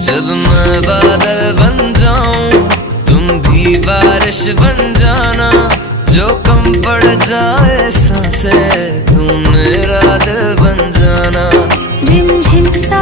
जब मैं बादल बन जाऊं तुम भी बारिश बन जाना, जो कम पड़ जाए सांसें तुम मेरा दिल बन जाना। रिमझिम सा